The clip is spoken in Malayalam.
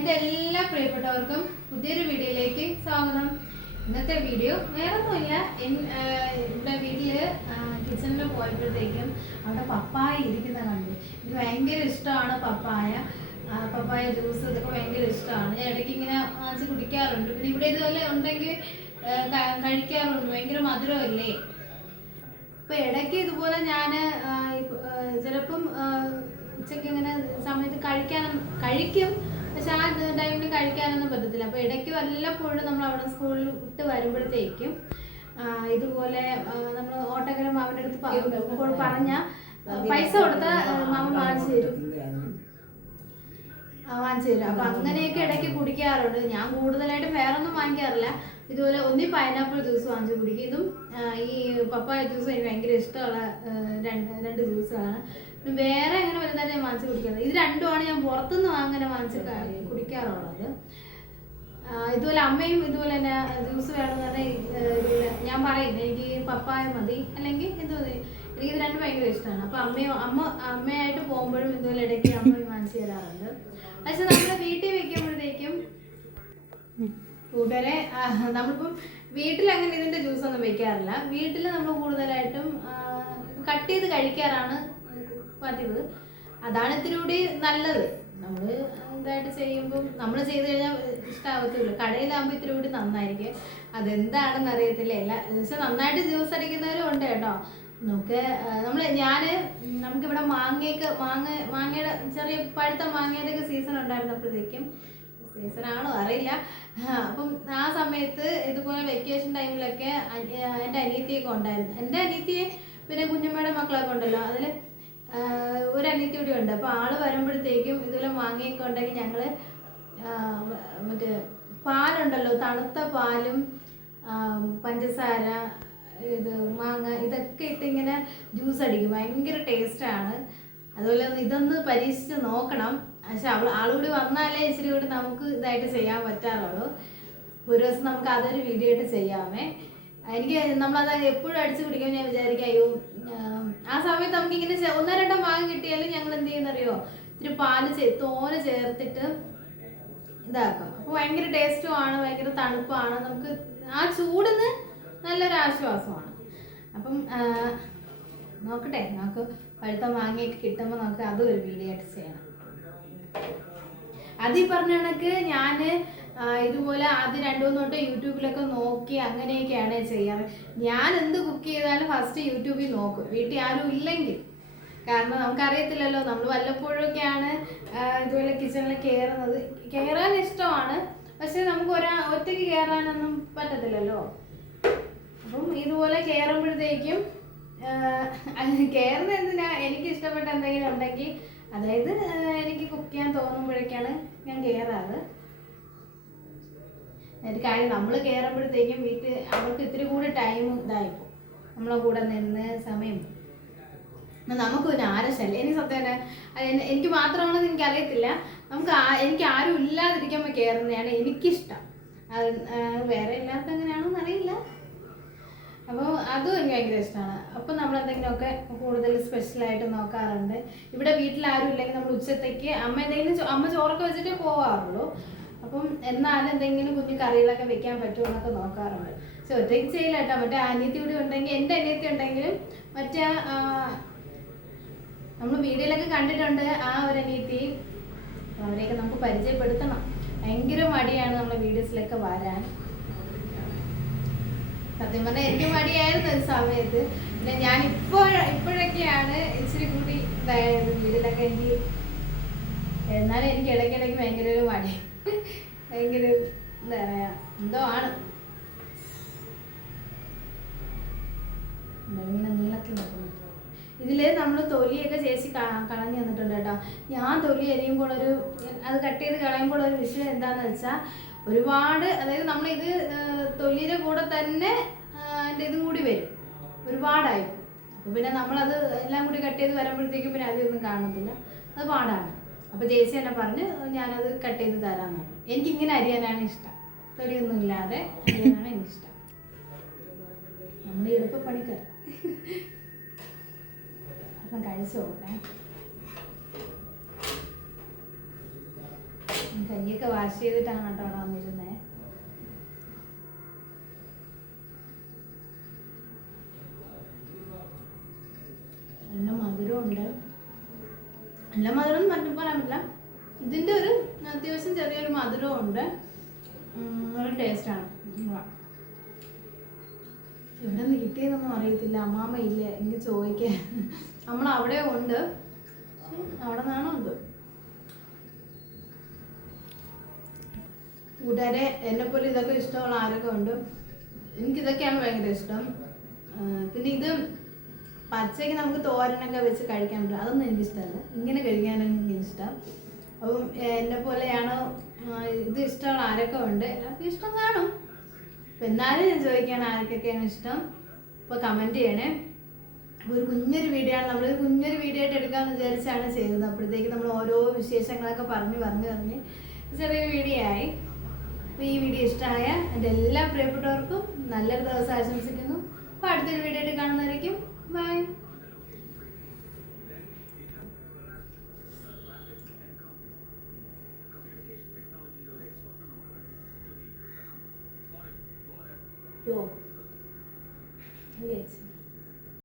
എന്റെ എല്ലാ പ്രിയപ്പെട്ടവർക്കും പുതിയൊരു വീഡിയോയിലേക്ക് സ്വാഗതം. ഇന്നത്തെ വീഡിയോ വേറൊന്നുമില്ല. ഇവിടെ വീട്ടിൽ കിച്ചണിൽ പോയപ്പോഴത്തേക്കും അവിടെ പപ്പായ ഇരിക്കുന്ന കണ്ടു. എനിക്ക് ഭയങ്കര ഇഷ്ടമാണ് പപ്പായ. പപ്പായ ജ്യൂസ് ഇതൊക്കെ ഭയങ്കര ഇഷ്ടമാണ്. ഞാൻ ഇടയ്ക്ക് ഇങ്ങനെ വാങ്ങിച്ച് കുടിക്കാറുണ്ട്. പിന്നെ ഇവിടെ ഇതുപോലെ ഉണ്ടെങ്കിൽ കഴിക്കാറുണ്ട്. ഭയങ്കര മധുരമല്ലേ? ഇപ്പൊ ഇടയ്ക്ക് ഇതുപോലെ ഞാൻ ചിലപ്പം ഉച്ചയ്ക്ക് ഇങ്ങനെ സമയത്ത് കഴിക്കാൻ കഴിക്കും. പക്ഷെ ആ ടൈമിന് കഴിക്കാനൊന്നും പറ്റത്തില്ല. അപ്പൊ ഇടയ്ക്ക് വല്ലപ്പോഴും നമ്മൾ അവിടെ സ്കൂളിൽ വിട്ട് വരുമ്പോഴത്തേക്കും ഇതുപോലെ നമ്മൾ ഓട്ടോഗ്രാം മാവിന്റെ അടുത്ത് പറഞ്ഞു പറഞ്ഞ പൈസ കൊടുത്ത മാമൻ വാങ്ങിച്ചു തരും. വാങ്ങിച്ചു തരും. അപ്പൊ അങ്ങനെയൊക്കെ ഇടയ്ക്ക് കുടിക്കാറുണ്ട്. ഞാൻ കൂടുതലായിട്ടും വേറെ ഒന്നും വാങ്ങിക്കാറില്ല. ഇതുപോലെ ഒന്നി പൈനാപ്പിൾ ജ്യൂസ് വാങ്ങിച്ച് കുടിക്കും. ഇതും ഈ പപ്പായ ജ്യൂസ് എനിക്ക് ഭയങ്കര ഇഷ്ടമുള്ള രണ്ട് രണ്ട് പിന്നെ വേറെ അങ്ങനെ വലുതായിട്ട് ഞാൻ വാങ്ങിച്ച് കുടിക്കാറ്? ഇത് രണ്ടുമാണ് ഞാൻ പുറത്തുനിന്ന് അങ്ങനെ വാങ്ങിച്ച് കുടിക്കാറുള്ളത്. ഇതുപോലെ അമ്മയും ഇതുപോലെ തന്നെ ജ്യൂസ് വേണമെന്ന് പറഞ്ഞാൽ ഞാൻ പറയും എനിക്ക് പപ്പായ മതി അല്ലെങ്കിൽ ഇത് മതി. എനിക്ക് ഇത് രണ്ടും ഭയങ്കര ഇഷ്ടമാണ്. അപ്പൊ അമ്മയും അമ്മ അമ്മയായിട്ട് പോകുമ്പോഴും ഇതുപോലെ ഇടയ്ക്ക് അമ്മയും വാങ്ങിച്ചു തരാറുണ്ട്. പക്ഷെ നമ്മൾ വീട്ടിൽ വെക്കുമ്പോഴത്തേക്കും കൂട്ടുകാരെ നമ്മളിപ്പം വീട്ടിൽ അങ്ങനെ ഇതിന്റെ ജ്യൂസ് ഒന്നും വെക്കാറില്ല. വീട്ടിൽ നമ്മൾ കൂടുതലായിട്ടും കട്ട് ചെയ്ത് കഴിക്കാറാണ് പതിവ്. അതാണ് ഇത്തിരി കൂടി നല്ലത്. നമ്മൾ ഇതായിട്ട് ചെയ്യുമ്പം നമ്മൾ ചെയ്ത് കഴിഞ്ഞാൽ ഇഷ്ടമാവത്തില്ല കടയിലാകുമ്പോൾ ഇത്തിരി കൂടി നന്നായിരിക്കും. അതെന്താണെന്ന് അറിയത്തില്ല. എല്ലാ പക്ഷെ നന്നായിട്ട് ജ്യൂസ് അടിക്കുന്നവരും ഉണ്ട് കേട്ടോ. നമുക്ക് നമ്മൾ ഞാൻ നമുക്കിവിടെ മാങ്ങയൊക്കെ മാങ്ങ മാങ്ങയുടെ ചെറിയ പഴുത്ത മാങ്ങയുടെ ഒക്കെ സീസൺ ഉണ്ടായിരുന്നപ്പോഴത്തേക്കും ആണോ അറിയില്ല. അപ്പം ആ സമയത്ത് ഇതുപോലെ വെക്കേഷൻ ടൈമിലൊക്കെ എന്റെ അനിയത്തിയൊക്കെ ഉണ്ടായിരുന്നു. എന്റെ അനിയത്തിയെ പിന്നെ കുഞ്ഞമ്മയുടെ മക്കളൊക്കെ ഉണ്ടല്ലോ. അതിൽ ഒരു അനിയത്തി കൂടി ഉണ്ട്. അപ്പോൾ ആൾ വരുമ്പോഴത്തേക്കും ഇതുപോലെ മാങ്ങയൊക്കെ ഉണ്ടെങ്കിൽ ഞങ്ങൾ മറ്റേ പാലുണ്ടല്ലോ തണുത്ത പാലും പഞ്ചസാര ഇത് മാങ്ങ ഇതൊക്കെ ഇട്ട് ഇങ്ങനെ ജ്യൂസ് അടിക്കും. ഭയങ്കര ടേസ്റ്റാണ് അതുപോലെ ഇതൊന്ന് പരീക്ഷിച്ച് നോക്കണം. പക്ഷെ അവൾ ആളുകൂടി വന്നാലേ ഇച്ചിരി കൂടി നമുക്ക് ഇതായിട്ട് ചെയ്യാൻ പറ്റാറുള്ളൂ. ഒരു ദിവസം നമുക്ക് അതൊരു വീഡിയോ ആയിട്ട് ചെയ്യാമേ. എനിക്ക് നമ്മളത് എപ്പോഴും അടിച്ചു കുടിക്കാൻ ഞാൻ വിചാരിക്കും അയ്യോ സമയത്ത് നമുക്ക് ഇങ്ങനെ ഒന്നോ രണ്ടോ മാങ്ങ കിട്ടിയാലും ഞങ്ങൾ എന്ത് ചെയ്യുന്നറിയോ ഇത്തിരി പാൽ തോന ചേർത്തിട്ട് ഇതാക്കാം. അപ്പോൾ ഭയങ്കര ടേസ്റ്റുമാണ് ഭയങ്കര തണുപ്പാണ് നമുക്ക് ആ ചൂടിന് നല്ലൊരു ആശ്വാസമാണ് അപ്പം നോക്കട്ടെ. നമുക്ക് പഴുത്ത മാങ്ങയൊക്കെ കിട്ടുമ്പോൾ നമുക്ക് അതും ഒരു വീഡിയോ ആയിട്ട് ചെയ്യണം അത് പറഞ്ഞ കണക്ക് ഞാൻ ഇതുപോലെ ആദ്യം രണ്ടു മൂന്ന് തൊട്ട് യൂട്യൂബിലൊക്കെ നോക്കി അങ്ങനെയൊക്കെയാണ് ചെയ്യാറ്. ഞാൻ എന്ത് കുക്ക് ചെയ്താലും ഫസ്റ്റ് യൂട്യൂബിൽ നോക്കും. വീട്ടിൽ ആരും ഇല്ലെങ്കിൽ. കാരണം നമുക്കറിയത്തില്ലല്ലോ നമ്മൾ വല്ലപ്പോഴൊക്കെയാണ് ഇതുപോലെ കിച്ചണിൽ കയറുന്നത് കയറാൻ ഇഷ്ടമാണ്. പക്ഷെ നമുക്ക് ഒരാ ഒറ്റയ്ക്ക് കയറാനൊന്നും പറ്റത്തില്ലല്ലോ. അപ്പം ഇതുപോലെ കയറുമ്പോഴത്തേക്കും കയറുന്ന എന്തിനാ എനിക്ക് ഇഷ്ടപ്പെട്ട എന്തെങ്കിലും ഉണ്ടെങ്കിൽ അതായത് എനിക്ക് കുക്ക് ചെയ്യാൻ തോന്നുമ്പോഴേക്കാണ് ഞാൻ കയറാറ് ഒരു കാര്യം നമ്മൾ കയറുമ്പോഴത്തേക്കും വീട്ടിൽ അവർക്ക് ഇത്തിരി കൂടെ ടൈം ഇതായിപ്പോ നമ്മളെ കൂടെ നിന്ന് സമയം. നമുക്ക് പിന്നെ ആരെ ശല്യം എനിക്ക് സത്യം എനിക്ക് മാത്രമാണെന്ന് എനിക്ക് അറിയത്തില്ല നമുക്ക് എനിക്ക് ആരും ഇല്ലാതിരിക്കുമ്പോൾ കയറുന്നതാണ് എനിക്കിഷ്ടം. വേറെ എല്ലാവർക്കും എങ്ങനെയാണെന്ന് അറിയില്ല. അപ്പോൾ അതും എനിക്ക് ഭയങ്കര ഇഷ്ടമാണ്. അപ്പം നമ്മൾ എന്തെങ്കിലുമൊക്കെ കൂടുതൽ സ്പെഷ്യലായിട്ട് നോക്കാറുണ്ട്. ഇവിടെ വീട്ടിൽ ആരും ഇല്ലെങ്കിൽ നമ്മൾ ഉച്ചത്തേക്ക് അമ്മ എന്തെങ്കിലും അമ്മ ചോറൊക്കെ വെച്ചിട്ടേ പോവാറുള്ളൂ. അപ്പം എന്നാലും എന്തെങ്കിലും കുഞ്ഞു കറികളൊക്കെ വെക്കാൻ പറ്റുമോ എന്നൊക്കെ നോക്കാറുണ്ട്. പക്ഷെ ഒറ്റയ്ക്ക് ചെയ്യില്ല കേട്ടോ മറ്റേ അനിയത്തി കൂടി ഉണ്ടെങ്കിൽ എന്റെ അനിയത്തി ഉണ്ടെങ്കിലും മറ്റേ നമ്മൾ വീഡിയോയിലൊക്കെ കണ്ടിട്ടുണ്ട് ആ ഒരു അനിയത്തി അവരെയൊക്കെ നമുക്ക് പരിചയപ്പെടുത്തണം. ഭയങ്കര മടിയാണ് നമ്മുടെ വീഡിയോസിലൊക്കെ വരാൻ. സത്യം പറഞ്ഞാൽ എനിക്ക് മടിയായിരുന്നു ഒരു സമയത്ത്. പിന്നെ ഞാൻ ഇപ്പോ ഇപ്പോഴൊക്കെയാണ് ഇച്ചിരി കൂടി ഇതായത് വീട്ടിലൊക്കെ എനിക്ക്. എന്നാലും എനിക്ക് ഇടയ്ക്കിടയ്ക്ക് ഭയങ്കര ഒരു മടി. ഭയങ്കര ഒരു എന്താ ആണ്. ഇതിൽ നമ്മൾ തൊലിയൊക്കെ ചേച്ചി കളഞ്ഞു തന്നിട്ടുണ്ട് കേട്ടോ. ഞാൻ തൊലി എരിയുമ്പോൾ ഒരു അത് കട്ട് ചെയ്ത് കളയുമ്പോൾ ഒരു വിഷയം എന്താന്ന് വെച്ചാൽ ഒരുപാട് അതായത് നമ്മൾ ഇത് തൊലിയുടെ കൂടെ തന്നെ അതിന്റെ ഇതും കൂടി വരും. ഒരുപാടായി. അപ്പോൾ പിന്നെ നമ്മളത് എല്ലാം കൂടി കട്ട് ചെയ്ത് വരുമ്പോഴത്തേക്കും പിന്നെ അതിലൊന്നും കാണത്തില്ല. അത് പാടാണ്. അപ്പോൾ ചേച്ചി എന്നെ പറഞ്ഞ് ഞാനത് കട്ട് ചെയ്ത് തരാമെന്ന് എനിക്ക് ഇങ്ങനെ അരിയാനാണ് ഇഷ്ടം. തൊലിയൊന്നും ഇല്ലാതെ അരിയാനാണ് എനിക്കിഷ്ടം. നമ്മുടെ എളുപ്പപ്പണിക്കാർ അപ്പം കഴിച്ചു നോക്കട്ടെ. കൈയൊക്കെ വാഷ് ചെയ്തിട്ടാണ് കേട്ടോ അവിടെ വന്നിരുന്നത് നല്ല മധുരമുണ്ട്. നല്ല മധുരം എന്ന് പറഞ്ഞു പറയാൻ പറ്റില്ല ഇതിന്റെ ഒരു അത്യാവശ്യം ചെറിയൊരു മധുരവും ഉണ്ട്. നല്ല ടേസ്റ്റാണ് എവിടെ നിന്ന് കിട്ടിയതൊന്നും അറിയത്തില്ല. അമ്മാമ്മ ഇല്ല? എനിക്ക് ചോദിക്കാൻ നമ്മൾ അവിടെ ഉണ്ട്. അവിടെ നിന്നാണോ ഉണ്ട് കൂട്ടുകാരെ എന്നെ പോലെ ഇതൊക്കെ ഇഷ്ടമുള്ള ആരൊക്കെ ഉണ്ട്? എനിക്കിതൊക്കെയാണ് ഭയങ്കര ഇഷ്ടം. പിന്നെ ഇത് പച്ചയ്ക്ക് നമുക്ക് തോരനൊക്കെ വെച്ച് കഴിക്കാൻ പറ്റും. അതൊന്നും എനിക്കിഷ്ടമല്ല. ഇങ്ങനെ കഴിക്കാനാണ് എനിക്കിഷ്ടം. അപ്പം എന്നെ പോലെയാണ് ഇത് ഇഷ്ടമുള്ള ആരൊക്കെ ഉണ്ട്? എല്ലാവർക്കും ഇഷ്ടം കാണും. അപ്പം എന്നാലും ഞാൻ ചോദിക്കുകയാണ് ആർക്കൊക്കെയാണ് ഇഷ്ടം. അപ്പോൾ കമന്റ് ചെയ്യണേ. ഒരു കുഞ്ഞൊരു വീഡിയോ ആണ്. നമ്മൾ കുഞ്ഞൊരു വീഡിയോ ആയിട്ട് എടുക്കാമെന്ന് വിചാരിച്ചാണ് ചെയ്തത്. അപ്പോഴത്തേക്ക് നമ്മൾ ഓരോ വിശേഷങ്ങളൊക്കെ പറഞ്ഞ് പറഞ്ഞ് പറഞ്ഞ് ചെറിയൊരു വീഡിയോ ആയി. അപ്പോൾ ഈ വീഡിയോ ഇഷ്ടമായ എന്റെ എല്ലാ പ്രിയപ്പെട്ടവർക്കും നല്ലൊരു ദിവസം ആശംസിക്കുന്നു. അപ്പോൾ അടുത്തൊരു വീഡിയോ ആയിട്ട് Hi, hello.